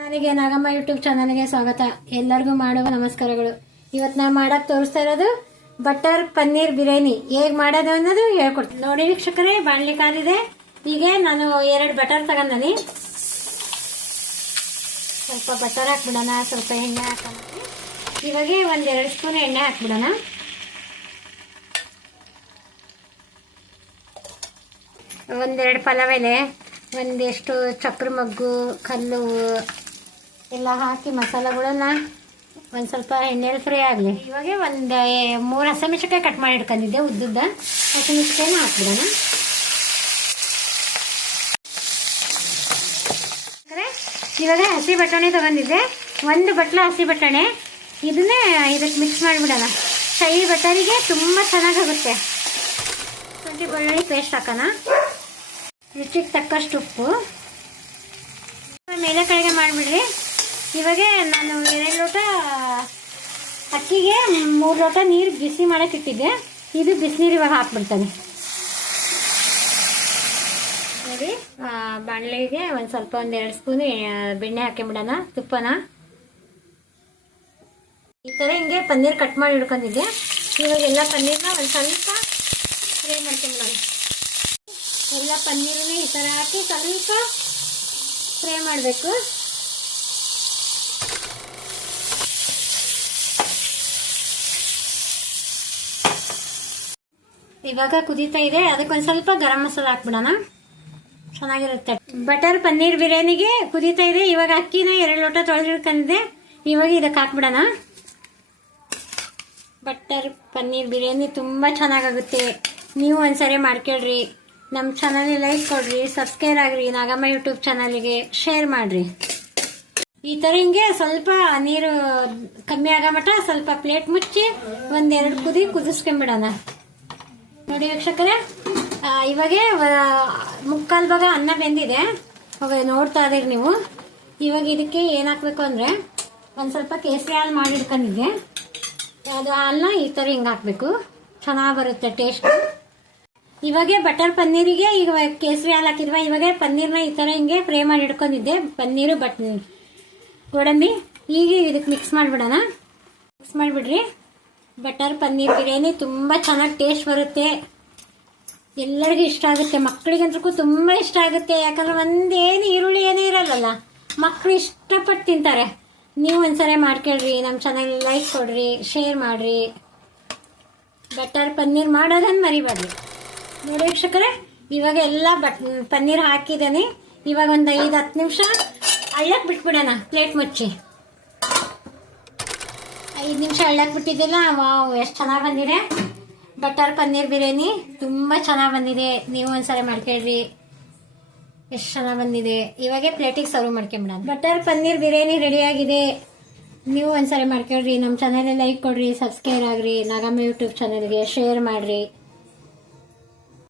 ನನಗೆ ನಾಗಮ್ಮ ಯೂಟ್ಯೂಬ್ ಚಾನಲ್ಗೆ ಸ್ವಾಗತ. ಎಲ್ಲರಿಗೂ ಮಾಡುವ ನಮಸ್ಕಾರಗಳು. ಇವತ್ತು ನಾನು ಮಾಡಕ್ ತೋರಿಸ್ತಾ ಇರೋದು ಬಟರ್ ಪನ್ನೀರ್ ಬಿರಿಯಾನಿ ಹೇಗ್ ಮಾಡೋದು ಅನ್ನೋದು ಹೇಳ್ಕೊಡ್ತೀನಿ. ನೋಡಿ ವೀಕ್ಷಕರೇ, ಬಾಣಲಿ ಕಾದಿದೆ. ಈಗ ನಾನು 2 ಬಟರ್ ತಗೊಂಡಿ. ಸ್ವಲ್ಪ ಬಟರ್ ಹಾಕ್ಬಿಡೋಣ, ಸ್ವಲ್ಪ ಎಣ್ಣೆ ಹಾಕೋಣ. ಇವಾಗ 1-2 ಸ್ಪೂನ್ ಎಣ್ಣೆ ಹಾಕ್ಬಿಡೋಣ. ಒಂದೆರಡು ಪಲಾವ್ ಎಲೆ, ಒಂದೆಷ್ಟು ಚಕ್ರ ಮಗ್ಗು, ಕಲ್ಲು ಎಲ್ಲ ಹಾಕಿ ಮಸಾಲೆಗಳನ್ನ ಒಂದು ಸ್ವಲ್ಪ ಎಣ್ಣೆಯಲ್ಲಿ ಫ್ರೈ ಆಗಲಿ. ಇವಾಗ 3 ಹಸಿಮೆಣಸಿನಕಾಯಿ ಕಟ್ ಮಾಡಿ ಇಟ್ಕೊಂಡಿದ್ದೆ, ಉದ್ದುದ್ದ ಹಸಿಮೆಣಸಿನಕಾಯಿನ ಹಾಕ್ಬಿಡೋಣ. ಇವಾಗ ಹಸಿ ಬಟಾಣಿ ತಗೊಂಡಿದ್ದೆ, 1 ಬಟ್ಲ ಹಸಿ ಬಟಾಣಿ. ಇದನ್ನೇ ಇದಕ್ಕೆ ಮಿಕ್ಸ್ ಮಾಡಿಬಿಡೋಣ. ಶೈ ಬಟಾಣಿಗೆ ತುಂಬ ಚೆನ್ನಾಗಾಗುತ್ತೆ. ಶುಂಠಿ ಬೆಳ್ಳುಳ್ಳಿ ಪೇಸ್ಟ್ ಹಾಕೋಣ. ರುಚಿಗೆ ತಕ್ಕಷ್ಟು ಉಪ್ಪು, ಮೇಲೆ ಕಡೆಗೆ ಮಾಡಿಬಿಡ್ರಿ. ಇವಾಗ ನಾನು 2 ಲೋಟ ಅಕ್ಕಿಗೆ 3 ಲೋಟ ನೀರು ಬಿಸಿ ಮಾಡೋಕೆ ಇಟ್ಟಿದ್ದೆ. ಇದು ಬಿಸಿನೀರು ಇವಾಗ ಹಾಕ್ಬಿಡ್ತಾನೆ. ನೋಡಿ, ಬಾಣಲೆಗೆ ಒಂದು ಸ್ವಲ್ಪ 1-2 ಸ್ಪೂನ್ ಬೆಣ್ಣೆ ಹಾಕಿಬಿಡೋಣ, ತುಪ್ಪನ. ಈ ಥರ ಹಿಂಗೆ ಪನ್ನೀರ್ ಕಟ್ ಮಾಡಿ ಇಟ್ಕೊಂಡಿದ್ದೆ. ಇವಾಗ ಎಲ್ಲ ಪನ್ನೀರ್ನ ಒಂದು ಸ್ವಲ್ಪ ಫ್ರೈ ಮಾಡ್ಕೊಂಬಿಡೋಣ. ಎಲ್ಲ ಪನ್ನೀರನ್ನ ಈ ಥರ ಹಾಕಿ ಸ್ವಲ್ಪ ಫ್ರೈ ಮಾಡಬೇಕು. ಇವಾಗ ಕುದೀತಾ ಇದೆ, ಅದಕ್ಕೊಂದು ಸ್ವಲ್ಪ ಗರಂ ಮಸಾಲ ಹಾಕ್ಬಿಡೋಣ, ಚೆನ್ನಾಗಿರುತ್ತೆ. ಬಟರ್ ಪನ್ನೀರ್ ಬಿರಿಯಾನಿಗೆ ಕುದೀತಾ ಇದೆ. ಇವಾಗ ಅಕ್ಕಿನ 2 ಲೋಟ ತೊಳೆದಿಡ್ಕೊಂಡಿದ್ದೆ. ಇವಾಗ ಇದಕ್ಕೆ ಹಾಕ್ಬಿಡೋಣ. ಬಟರ್ ಪನ್ನೀರ್ ಬಿರಿಯಾನಿ ತುಂಬ ಚೆನ್ನಾಗಾಗುತ್ತೆ. ನೀವು ಒಂದ್ಸರಿ ಮಾಡ್ಕೊಳ್ರಿ. ನಮ್ಮ ಚಾನಲ್ಗೆ ಲೈಕ್ ಕೊಡ್ರಿ, ಸಬ್ಸ್ಕ್ರೈಬ್ ಆಗ್ರಿ, ನಾಗಮ್ಮ ಯೂಟ್ಯೂಬ್ ಚಾನಲ್ಗೆ ಶೇರ್ ಮಾಡ್ರಿ. ಈ ಥರ ಹಿಂಗೆ ಸ್ವಲ್ಪ ನೀರು ಕಮ್ಮಿ ಆಗೋ ಮಟ್ಟ ಸ್ವಲ್ಪ ಪ್ಲೇಟ್ ಮುಚ್ಚಿ 1-2 ಕುದಿ ಕುದಿಸ್ಕೊಂಬಿಡೋಣ. ನೋಡಿ ವೀಕ್ಷಕರೇ, ಇವಾಗ 3/4 ಭಾಗ ಅನ್ನ ಬೆಂದಿದೆ. ಅವಾಗ ನೋಡ್ತಾ ಇದೀರಿ ನೀವು. ಇವಾಗ ಇದಕ್ಕೆ ಏನು ಹಾಕ್ಬೇಕು ಅಂದರೆ, ಒಂದು ಸ್ವಲ್ಪ ಕೇಸರಿ ಹಾಲು ಮಾಡಿಡ್ಕೊಂಡಿದ್ದೆ, ಅದು ಹಾಲನ್ನ ಈ ಥರ ಹಿಂಗೆ ಹಾಕಬೇಕು, ಚೆನ್ನಾಗಿ ಬರುತ್ತೆ ಟೇಸ್ಟ್. ಇವಾಗ ಬಟರ್ ಪನ್ನೀರಿಗೆ ಈಗ ಕೇಸರಿ ಹಾಲು ಹಾಕಿದ್ವ. ಇವಾಗ ಪನ್ನೀರ್ನ ಈ ಥರ ಹಿಂಗೆ ಫ್ರೈ ಮಾಡಿ ಇಟ್ಕೊಂಡಿದ್ದೆ, ಪನ್ನೀರು ಗೋಡಂಬಿ. ಈಗ ಇದಕ್ಕೆ ಮಿಕ್ಸ್ ಮಾಡಿಬಿಡೋಣ. ಮಿಕ್ಸ್ ಮಾಡಿಬಿಡ್ರಿ. ಬಟರ್ ಪನ್ನೀರ್ ಬಿರಿಯಾನಿ ತುಂಬ ಚೆನ್ನಾಗಿ ಟೇಸ್ಟ್ ಬರುತ್ತೆ. ಎಲ್ಲರಿಗೂ ಇಷ್ಟ ಆಗುತ್ತೆ, ಮಕ್ಕಳಿಗಂತೂ ತುಂಬ ಇಷ್ಟ ಆಗುತ್ತೆ. ಯಾಕಂದ್ರೆ ಒಂದೇನು ಈರುಳ್ಳಿ ಏನೂ ಇರಲ್ಲಲ್ಲ, ಮಕ್ಕಳು ಇಷ್ಟಪಟ್ಟು ತಿಂತಾರೆ. ನೀವು ಒಂದ್ಸರಿ ಮಾಡ್ಕೊಳ್ರಿ, ನಮ್ಮ ಚಾನಲ್ ಲೈಕ್ ಕೊಡ್ರಿ, ಶೇರ್ ಮಾಡ್ರಿ. ಬಟರ್ ಪನ್ನೀರ್ ಮಾಡೋದನ್ನು ಮರಿಬೇಡ್ರಿ. ನೋಡಿ ವೀಕ್ಷಕರೇ, ಇವಾಗ ಎಲ್ಲ ಪನ್ನೀರ್ ಹಾಕಿದ್ದೇನೆ. ಇವಾಗ ಒಂದು 5-10 ನಿಮಿಷ ಅಳ್ಳಕ್ಕೆ ಬಿಟ್ಬಿಡೋಣ, ಪ್ಲೇಟ್ ಮುಚ್ಚಿ. 5 ನಿಮಿಷ ಅಳ್ಳಕ್ಕೆ ಬಿಟ್ಟಿದ್ದಿಲ್ಲ. ವಾವ್, ಎಷ್ಟು ಚೆನ್ನಾಗಿ ಬಂದಿದೆ ಬಟರ್ ಪನ್ನೀರ್ ಬಿರಿಯಾನಿ, ತುಂಬ ಚೆನ್ನಾಗಿ ಬಂದಿದೆ. ನೀವು ಒಂದ್ಸರಿ ಮಾಡ್ಕೊಳ್ರಿ, ಎಷ್ಟು ಚೆನ್ನಾಗಿ ಬಂದಿದೆ. ಇವಾಗ ಪ್ಲೇಟಿಗೆ ಸರ್ವ್ ಮಾಡ್ಕೊಂಬಿಡೋಣ. ಬಟರ್ ಪನ್ನೀರ್ ಬಿರಿಯಾನಿ ರೆಡಿಯಾಗಿದೆ. ನೀವು ಒಂದ್ಸರಿ ಮಾಡ್ಕೊಳ್ರಿ. ನಮ್ಮ ಚಾನಲ್ಗೆ ಲೈಕ್ ಕೊಡ್ರಿ, ಸಬ್ಸ್ಕ್ರೈಬ್ ಆಗ್ರಿ, ನಾಗಮ್ಮ ಯೂಟ್ಯೂಬ್ ಚಾನಲ್ಗೆ ಶೇರ್ ಮಾಡ್ರಿ.